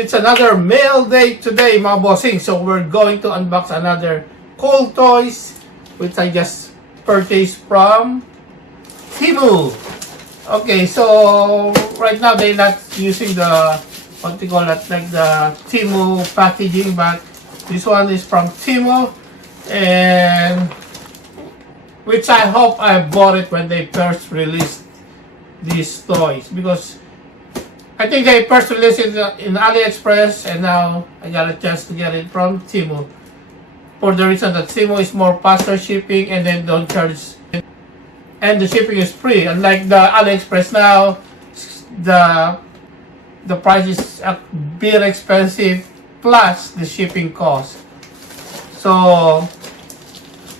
It's another mail day today, mga bossing. So we're going to unbox another cool toys which I just purchased from Temu. Okay, so right now they're not using the, what do you call that, like the Temu packaging, but this one is from Temu, and which I hope I bought it when they first released these toys, because I think they first released it in AliExpress, and now I got a chance to get it from Temu, for the reason that Temu is more faster shipping and then don't charge, and the shipping is free. Unlike the AliExpress now, the price is a bit expensive plus the shipping cost. So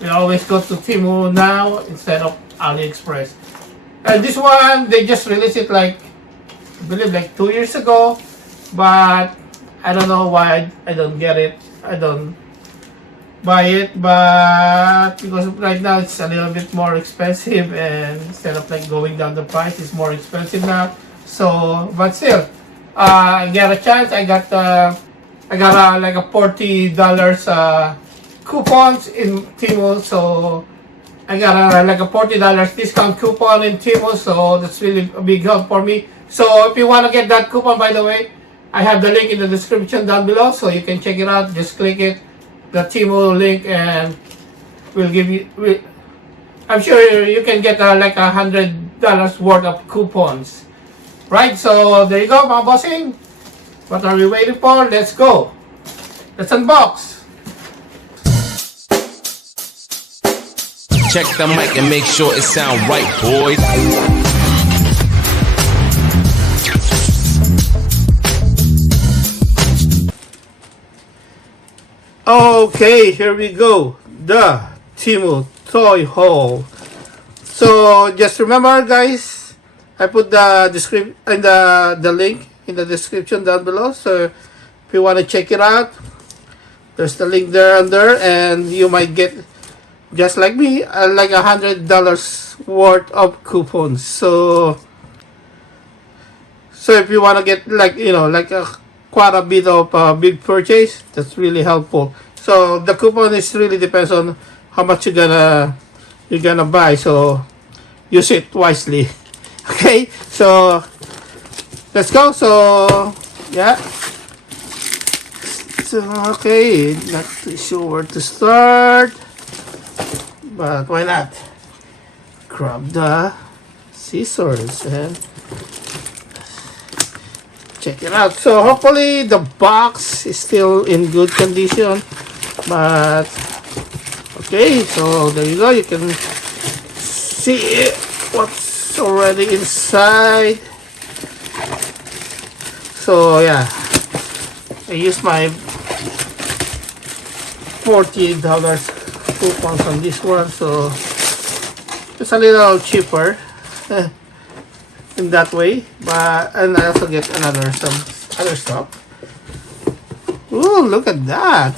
we always go to Temu now instead of AliExpress. And this one, they just released it like, I believe like 2 years ago, but I don't know why I don't get it. I don't buy it, but because right now it's a little bit more expensive, and instead of like going down the price, it's more expensive now. So, but still, I got a chance. I got like a $40 coupons in Temu, so I got like a $40 discount coupon in Temu, so that's really a big help for me. So if you want to get that coupon, by the way, I have the link in the description down below, so you can check it out. Just click it, the Temu link, and we'll give you. I'm sure you can get like $100 worth of coupons, right? So there you go, mga bossing. What are we waiting for? Let's go. Let's unbox. Check the mic and make sure it sound right, boys. Okay, here we go. The Temu toy haul. So just remember, guys, I put the description and the link in the description down below. So if you want to check it out, there's the link there under, and you might get, just like me, like $100 worth of coupons. So if you want to get like, you know, like quite a bit of big purchase, that's really helpful. So the coupon is really depends on how much you're gonna buy. So use it wisely. Okay, so let's go. So yeah. So okay, not too sure where to start, but why not? Grab the scissors and check it out. So hopefully the box is still in good condition, but okay, so there you go. You can see what's already inside. So yeah, I used my $40 coupons on this one, so it's a little cheaper in that way. But and I also get some other stuff. Ooh, look at that!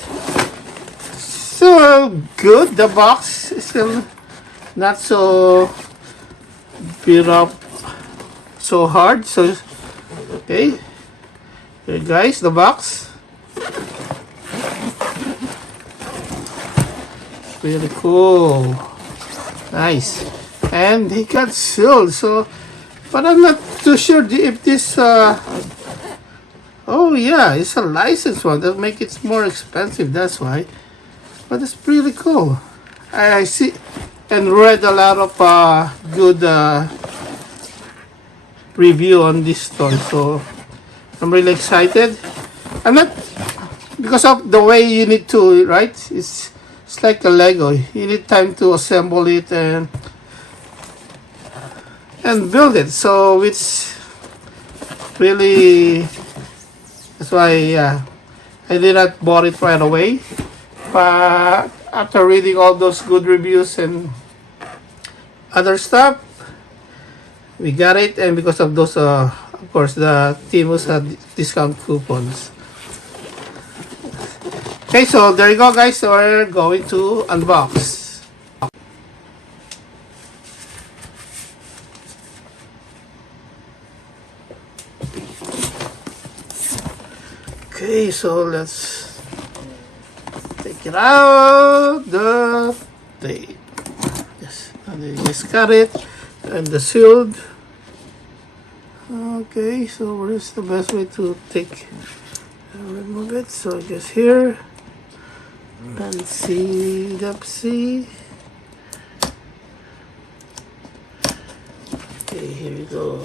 So good. The box is still not so beat up so hard. So okay, here guys, the box. Really cool, nice, and they got sealed. So, but I'm not too sure if this. Oh yeah, it's a licensed one. That make it more expensive. That's why. But it's pretty cool. I see and read a lot of good review on this toy. So I'm really excited. I'm not, because of the way you need to, right? It's like a Lego. You need time to assemble it and build it. So it's really, that's why I did not bought it right away. But after reading all those good reviews and other stuff, we got it. And because of those, of course, the Temu's had discount coupons. Okay, so there you go, guys. So we're going to unbox. Okay, so let's take it out the tape. Yes, and then just cut it and the sealed. Okay, so what is the best way to take remove it? So just here, Pantasy, Dupsy. Okay, here we go.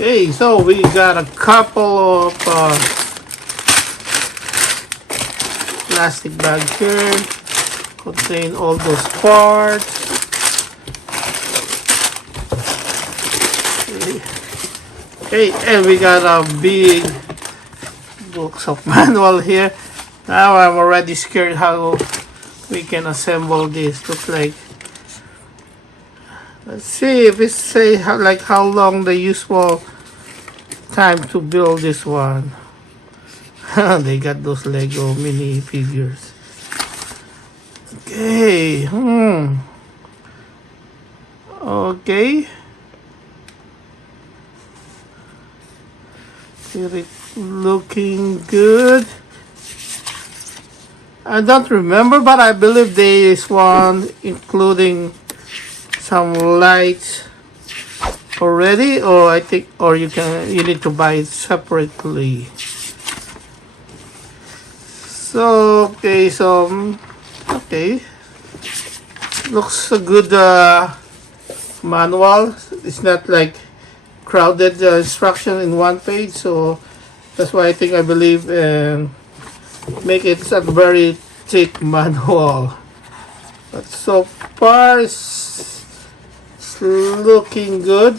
Okay, so we got a couple of plastic bag here, contain all those parts. Okay, and we got a big books of manual here. Now I'm already scared how we can assemble this. Looks like, let's see if it say how long the useful time to build this one. They got those Lego mini figures. Okay. Okay. Looking good. I don't remember, but I believe this one including some lights already, or I think, or you need to buy it separately. So okay, looks a good manual. It's not like crowded instruction in one page, so that's why I believe make it a very thick manual. But so far it's looking good.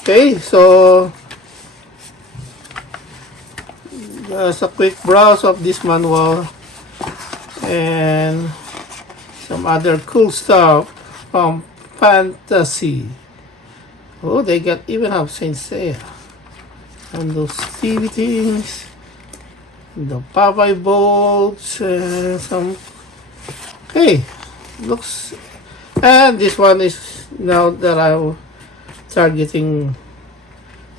Okay, so just a quick browse of this manual and some other cool stuff from Pantasy. Oh, they even have Saint Seiya and those TV things, the Popeye bolts, and some. Okay, looks. And this one is now that I'm targeting.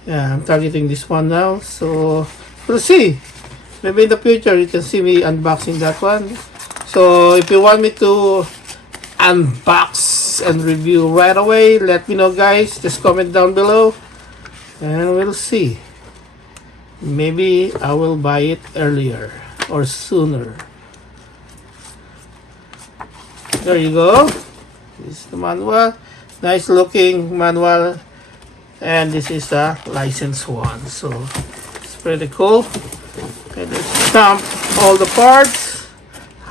Yeah, I'm targeting this one now. So we'll see. Maybe in the future you can see me unboxing that one. So if you want me to unbox and review right away, let me know, guys. Just comment down below and we'll see. Maybe I will buy it earlier or sooner. There you go. This is the manual. Nice looking manual. And this is the licensed one. So it's pretty cool. Okay, let's stamp all the parts.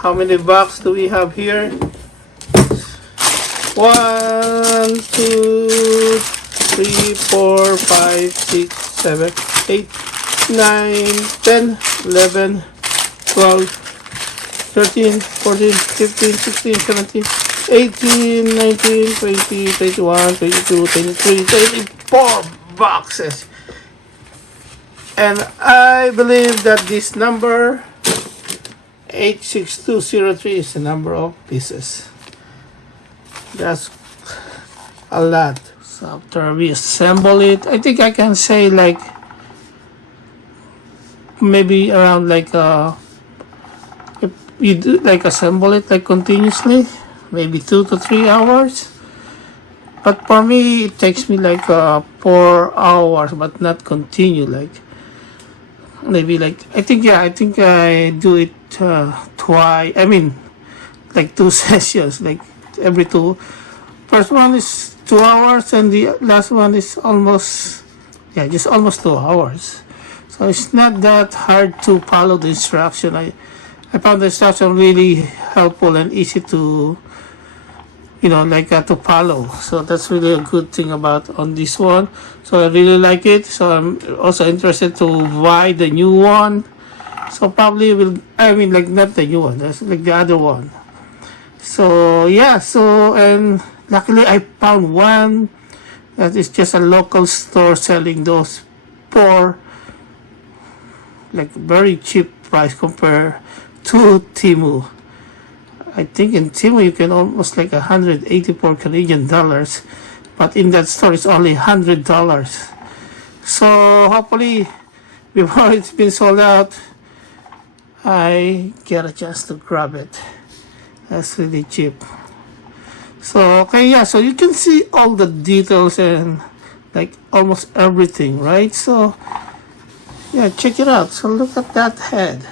How many boxes do we have here? 1, 2, 3, 4, 5, 6, 7, 8, 9, 10, 11, 12, 13, 14, 15, 16, 17, 18, 19, 20, 21, 22, 23, 24 boxes. And I believe that this number 86203 is the number of pieces. That's a lot. So after we assemble it, I think I can say like maybe around like if you do like assemble it like continuously, maybe 2 to 3 hours. But for me it takes me like 4 hours, but not continue, like maybe like I think I do it twice. I mean like 2 sessions, like every 2. First one is 2 hours and the last one is almost just almost 2 hours. So it's not that hard to follow the instruction. I found the instruction really helpful and easy to to follow. So that's really a good thing about on this one. So I really like it. So I'm also interested to buy the new one. So probably like not the new one, that's like the other one. So yeah, and luckily I found one that is just a local store selling those for like very cheap price compared to Temu. I think in Temu you can almost like 184 Canadian dollars, but in that store it's only $100. So hopefully before it's been sold out, I get a chance to grab it. That's really cheap. So okay, yeah, so you can see all the details and like almost everything, right? So yeah, check it out. So look at that head.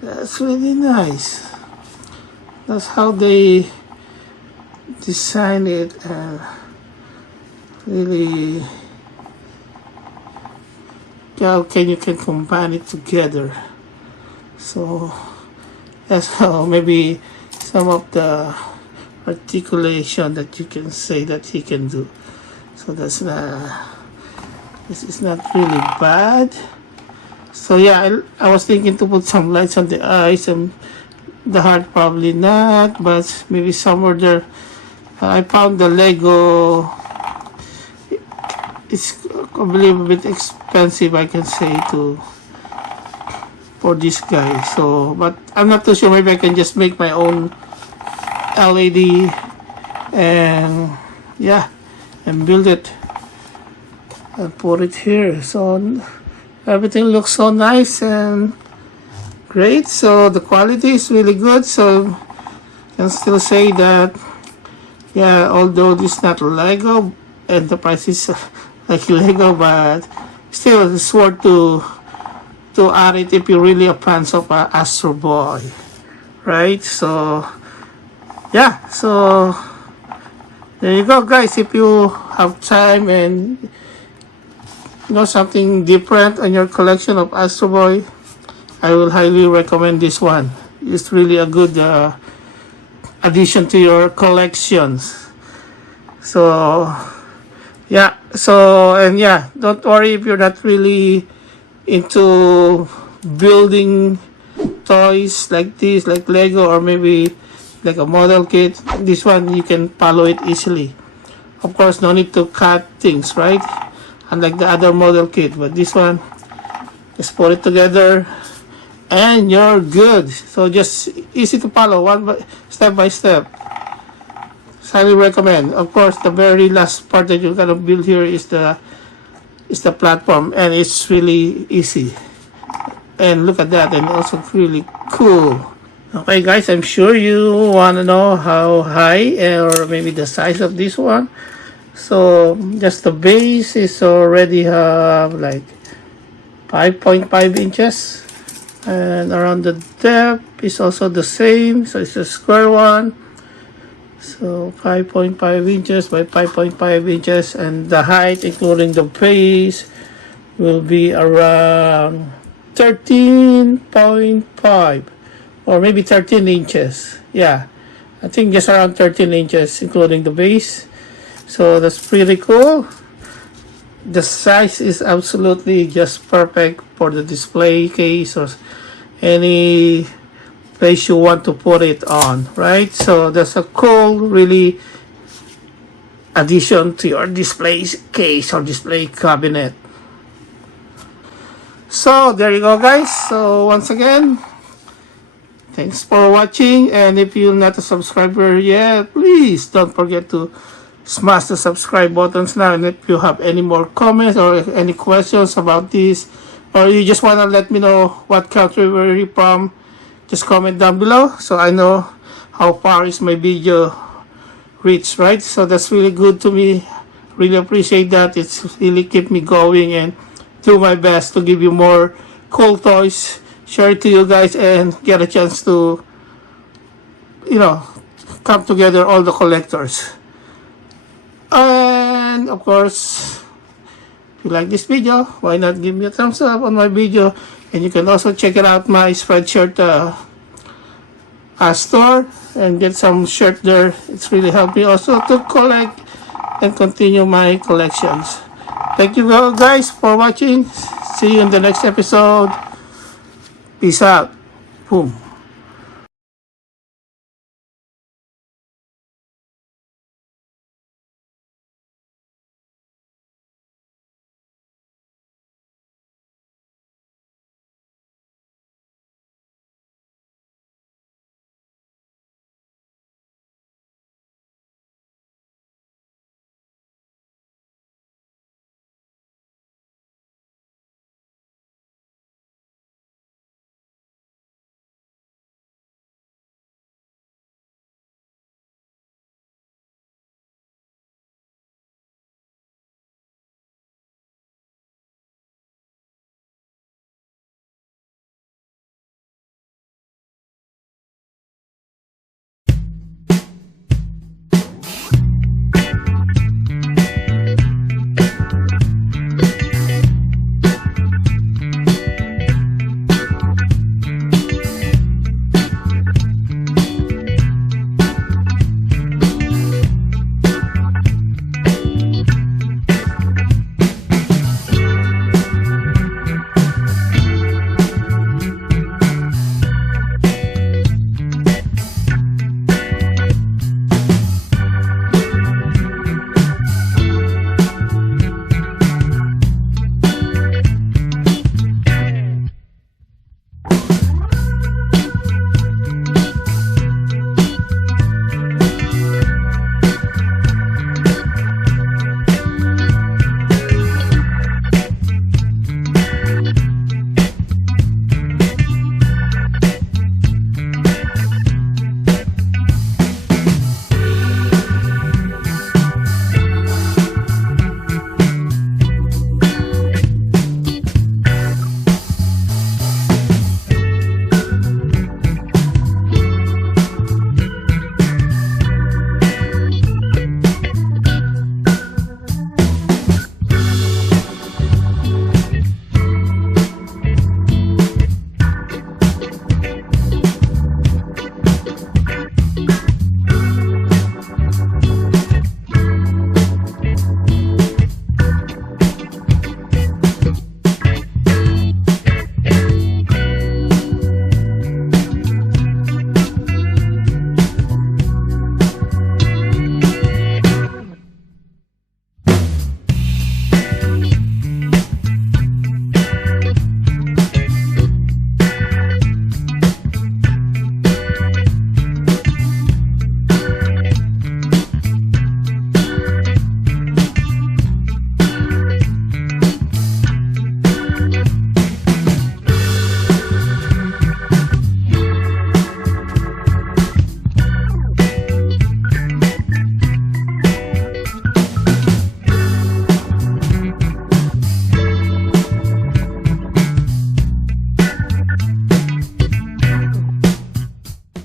That's really nice. That's how they design it, and really, yeah, okay, you can combine it together. So that's how maybe some of the articulation that you can say that he can do. So this is not really bad. So yeah, I was thinking to put some lights on the eyes and the heart, probably not, but maybe somewhere there. I found the Lego. It's, I believe, a bit expensive, I can say, for this guy. So, but I'm not too sure. Maybe I can just make my own LED and yeah, and build it and put it here. So everything looks so nice and great. So the quality is really good. So I can still say that, yeah, although this is not Lego and the price is like Lego, but still it's worth to add it if you're really a fan of Astro Boy, right? So yeah, so there you go, guys. If you have time and you know something different on your collection of Astro Boy, I will highly recommend this one. It's really a good addition to your collections. So yeah, so and yeah, don't worry if you're not really into building toys like this, like Lego, or maybe like a model kit. This one you can follow it easily. Of course, no need to cut things, right? Unlike the other model kit, but this one, just put it together and you're good. So just easy to follow, step by step. Highly recommend. Of course, the very last part that you're gonna build here is the platform, and it's really easy. And look at that, and also really cool. Okay, guys, I'm sure you wanna know how high or maybe the size of this one. So just the base is already like 5.5 inches, and around the depth is also the same. So it's a square one. So 5.5 inches by 5.5 inches, and the height including the base will be around 13.5 or maybe 13 inches. Yeah, I think just around 13 inches including the base. So that's pretty cool. The size is absolutely just perfect for the display case or any place you want to put it on, right? So that's a cool, really addition to your display case or display cabinet. So there you go, guys. So once again, thanks for watching, and if you're not a subscriber yet, please don't forget to smash the subscribe buttons now. And if you have any more comments or any questions about this, or you just want to let me know what country were you from, just comment down below so I know how far is my video reach, right? So that's really good to me. Really appreciate that. It's really keep me going and do my best to give you more cool toys, share it to you guys, and get a chance to, you know, come together all the collectors. And of course, if you like this video, why not give me a thumbs up on my video. And you can also check it out my Spreadshirt store and get some shirt there. It's really helped me also to collect and continue my collections. Thank you guys for watching. See you in the next episode. Peace out. Boom.